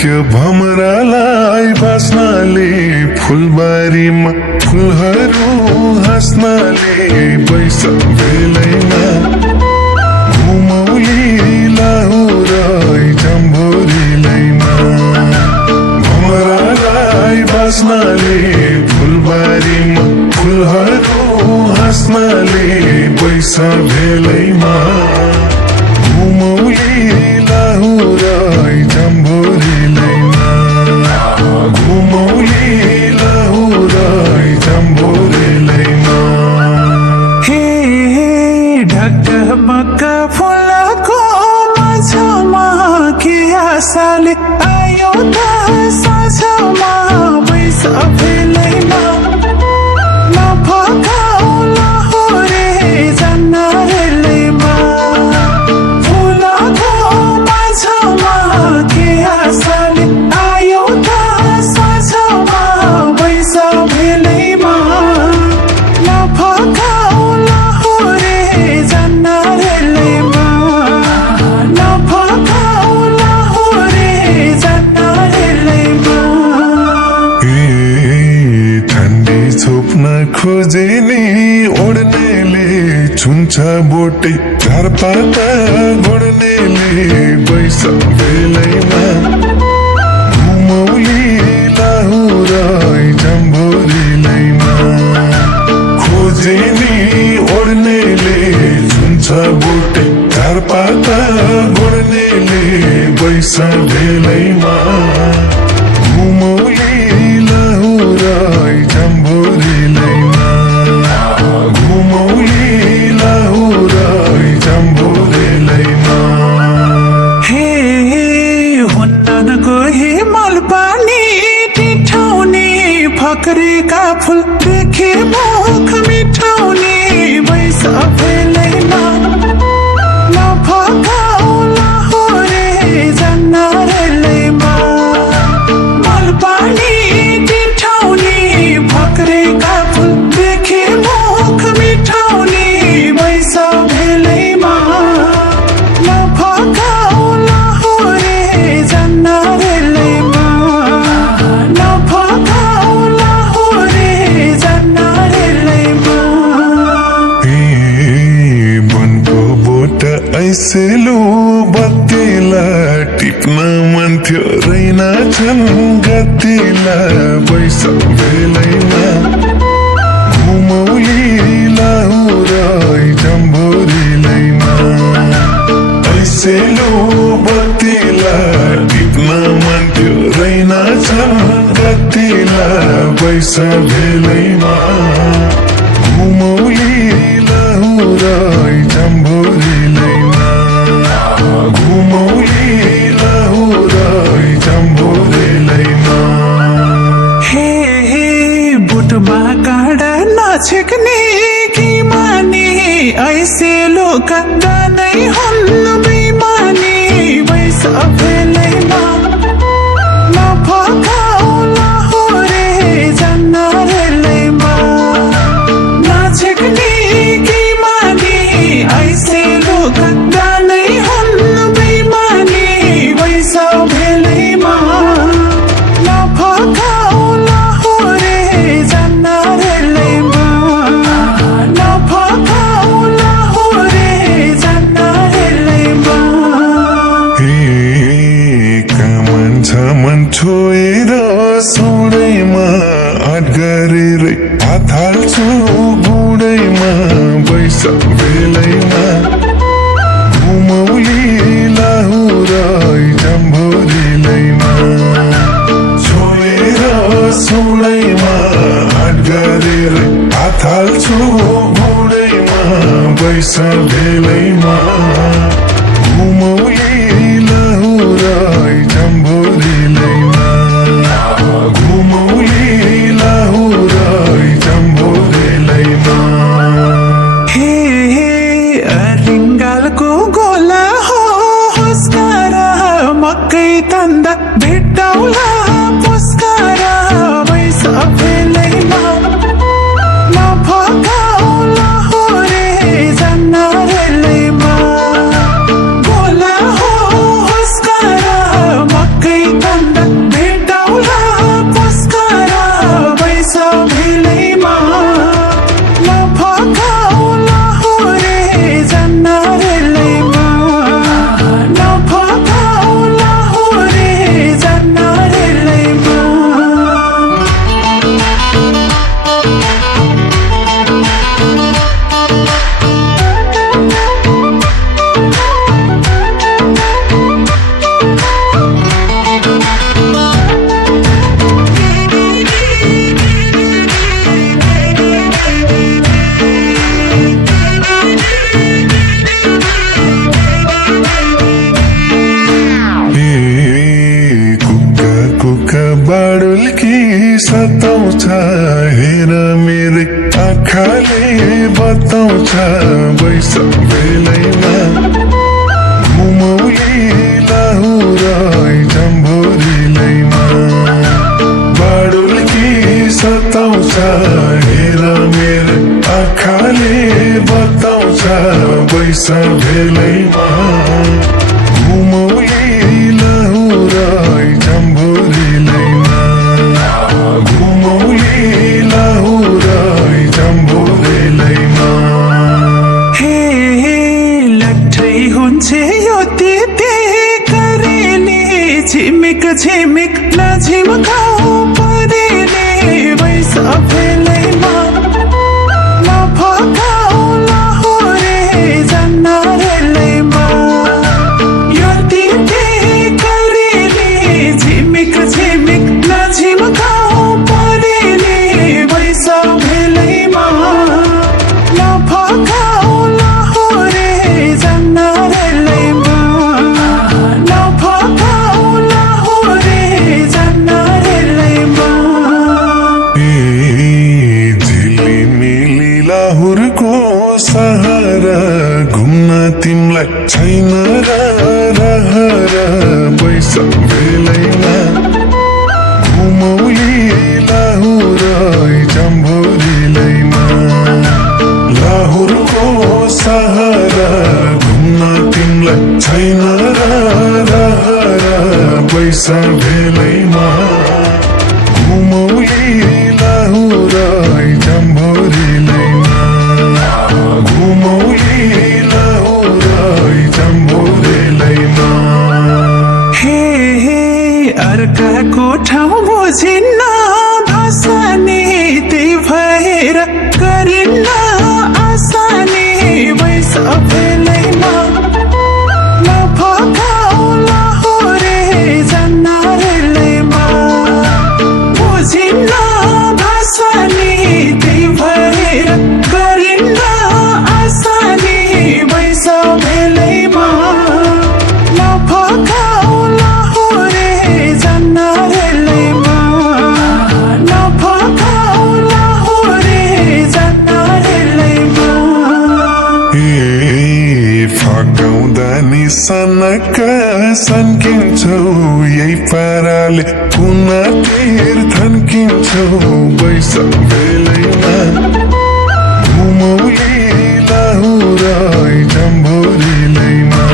त्यो भमरालाई बाँच्नाले फुलबारीमा फुलहरू हाँस्नाले बैस बेलैमा घुमौली लाहुरै जम्भोरीलैमा भमरालाई बाँच्नाले फुलबारीमा फुलहरू हाँस्नाले बैस बेलैमा घुमौली लाहुरै जम्भोरीलैमा घुमौली लाहुरै जम्भोरीलैमा हे ढकमक फुलको माझमा के आशाले आयो त साँझमा बैस बेलैमा नफकाउला हो रे जन्नरेलैमा फुलको माझमा के आशाले आयो त साँझमा बैस बेलैमा नफकाउला हो रे जन्नरेलैमा नफकाउला हो रे जन्नरेलैमा ठन्डी छोप्न खोजेनी ओढ्नेले छुन्छ बोटै घरपाता गोड्नेले बैस बेलैमा घुमौली लाहुरै जम्भोरीलैमा खोजेनी ओढ्नेले छुन्छ बोटै घरपाता गोड्नेले बैस बेलैमा घुमौली लाहुरै जम्भोरीलैमा घुमौली लाहुरै जम्भोरीलैमा हे हुन्न कोही मलपानी टिठाउने फक्रेका फुल देखे मुख मिठाउने बैस बेलैमा नफकाउला हो रे जन्नरेलैमा मलपानी टिठाउने फक्रेका फुल देखे मुख मिठाउने बैस बेलैमा नफकाउला हो रे जन्नरेलैमा नफकाउला हो रे जन्नरेलैमा बनको बोट ऐसेलु बत्तीला टिप्न मन थियो रैना छन् गतिला बैस बेलैमा घुमौली लाहुरै जम्भोरीलैमा ऐसेलु बत्तीला टिप्न मन थियो रैना छन् गतिला बैस बेलैमा घुमौली लाहुरै जम्भोरीलैमा घुमौली लाहुरै जम्भोरीलैमा हे बुटमा काँडा नछेक्ने कि माने ऐसे लोक नै हुन् बेमानी बैस बेलैमा नफकाउला हो रे जन्नरेलैमा नछेक्ने कि माने ऐसे लोक नै हुन् बेमानी बैस बेलैमा नफकाउला हो रे जन्नरेलैमा नफकाउला हो रे जन्नरेलैमा कामन छ मन छोएर सौडैमा आँट गरेर हात हाल्छु बुढैमा बैस बेलैमा घुमौली लाहुरै जम्भोरीलैमा छोएर सौडैमा आँट गरेर हात हाल्छु बुढैमा बैस बेलैमा घुमौली लाहुरै जम्भोरीलैमा घुमौली लाहुरै जम्भोरीलैमा हे रिङ्गालको गोला हो हुस्कारा मकै तन्दा भेट्टाउला पुस्कारा बैस बेलैमा नफकाउला हो रे जन्नरेलैमा भेलैमा नफकाउला हो रे जान्न रेलैमा नफकाउला हो रे जान्न रेलैमा कुका बाडुल्की सताउँछ हेर मेरो आँखाले बताउँछ बैस बेलैमा घुमौली लाहुराई जम्भोरिलैमा बाडुल्की सताउँछ हेर मेरो आँखाले बताउँछ बैस बेलैमा घुमौली लाहुराई जम्भोरिलैमा घुमौली लाहुराई जम्भोरिलैमा हे लट्ठै हुन्छ यो त्यति करेले झिमिक झिमिक नझिमकाउ परेले बैस भेलैमा नफकाउला हो रे जान्न रेलैमा यो त्यति करेले झिमिक झिमिक नझिमकाउ परेले बैस भेलैमा नफकाउला हो रे जान्न रेलैमा नफकाउला हो रे जान्न रेलैमा झिलिमिली लाहुरको सहारा घुम्न तिमलाई छैन र रहर बैस बेलैमा घुमौली लाहुराई जम्भोरिलैमा लाहुरको सहारा घुम्न तिमलाई छैन र रहर बैस बेलैमा घुमौली लाहुराई जम्भोरिलैमा घुमौली लाहुराई जम्भोरिलैमा हे अर्काको ठाउँ बुझिन्न भाषा नि त्यही भएर गरिन्न आसानी बैस भेलैमा नफकाउला हो रे जान्न रेलैमा बुझिन्न भाषा नि त्यही भएर गरिन्न आसानी बैस भेलैमा नफकाउला हो रे जान्न रेलैमा नफकाउला हो रे जान्न रेलैमा फकाउँदा नि सनक सन्किन्छौ यही पाराले पुनः तीर थन्किन्छौ बैस बेलैमा घुमौली लाहुराई जम्भोरिलैमा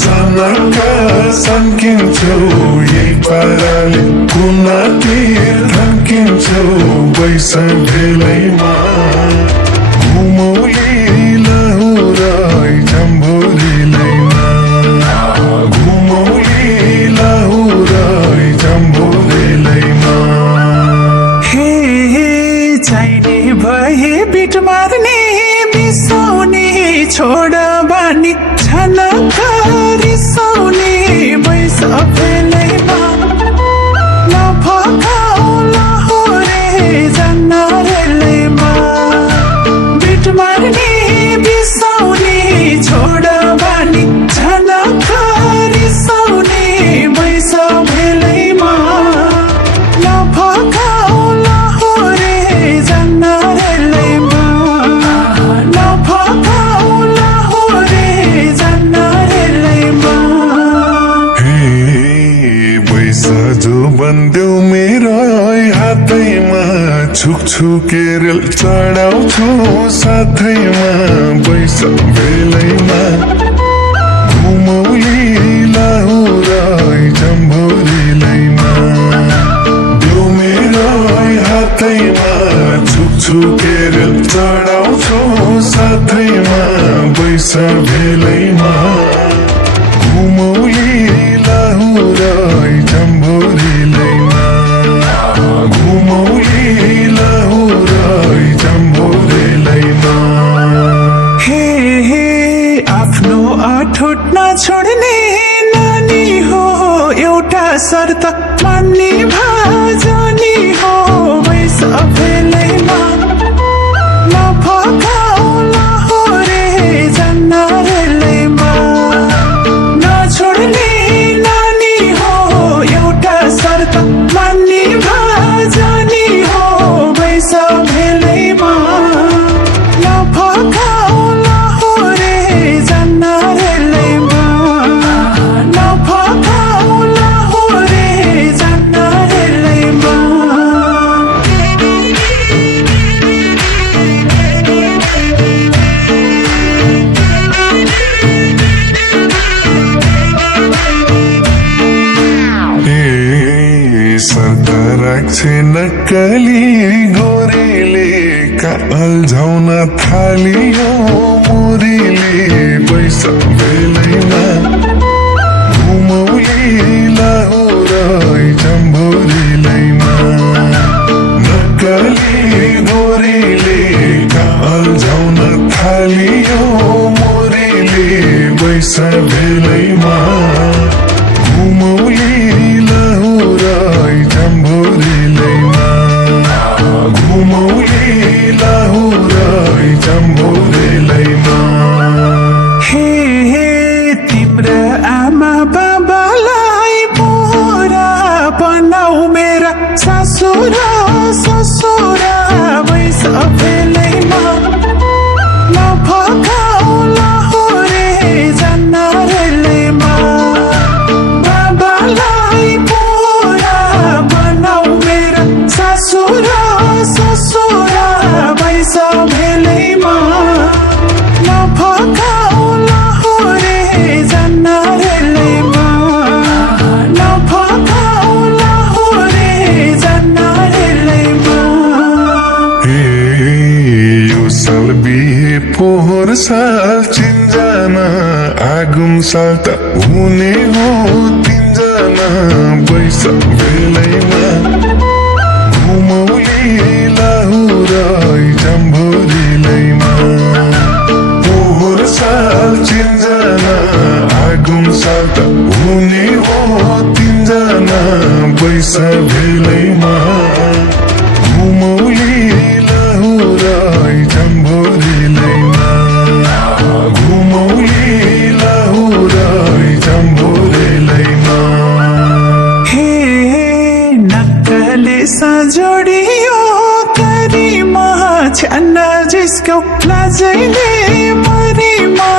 सनक सन्किन्छौ यही पाराले पुनः तीर थन्किन्छौ बैस बेलैमा घुमौली लाहुराई जम्भोरिलैमा घुमौली लाहुराई जम्भोरिलैमा हे चाहिने भए बिट मार्ने बिसाउने छोड बानी छनक रिसाउने बैस भेलैमा नफकाउला हो रे जान्न रेलैमा बिट मार्ने बिसाउने छोड बानी छनक रिसाउने बैस भेलैमा नफकाउला हो रे जान्न रेलैमा नफकाउला हो रे जान्न रेलैमा बैस जो बन्देऊ मेरो हातैमा छुकछुकेर चढाउँछु साथैमा बैस बेलैमा घुमौली लाहुराई जम्भोरिलैमा देऊ मेरो हात हातैमा छुकछुकेर चढाउँछु साथैमा बैस भेलैमा घुमौली लाहुरै जम्बोरीलैमा घुमौली लाहुरै जम्बोरीलैमा हे हे आफ्नो अठोट नछोड्ने नानी हो एउटा शर्त मान्ने भाजनी हो बैस भेलैमा नफकाउला हो रे जान्न रेलैमा नछोड्ने नानी हो एउटा शर्त मान्ने भाजनी हो बैस भेलैमा नफकाउला हो रे जान्न रेलैमा नफकाउला हो रे जान्न रेलैमा ए शर्त राख्छे नक्कली गोरीले अल्झाउन थालियो मुरीले बैस भेलैमा घुमौली लाहुरै जम्बोरीलैमा नक्कली गोरीले अल्झाउन थालियो मुरीले बैस भेलैमा घुमौली लाहुरै जम्बोरीलैमा घुमौली लाहुरै जम्बोरीलैमा हे हे तिम्रा आमा बाबालाई पोरा बनाऊ मेरा ससुरा ससुरा बैस भेलैमा नफकाउला हो रे जान्न रेलैमा बाबालाई पोरा बनाऊ मेरा ससुरा ससुरा बैस भेलैमा नफकाउला हो रे जान्न रेलैमा नफकाउला हो रे जान्न रेलैमा ए यो साल बिहे पोहोर साल चिन्जना आगुम साल त हुने हो तिनजना बैस भेलैमा घुमौली लाहुरै जम्बोरीलैमा पोहोर साल चिन्जना आगुम साल त हुने हो तिनजना बैस भेलैमा घुमौली लाहुरै जम्बोरीलैमा घुमौली लाहुरै जम्बोरीलैमा हे नक्कले सजोडियो करिमा छ्यान्न जिस्को लाजैले मरिमा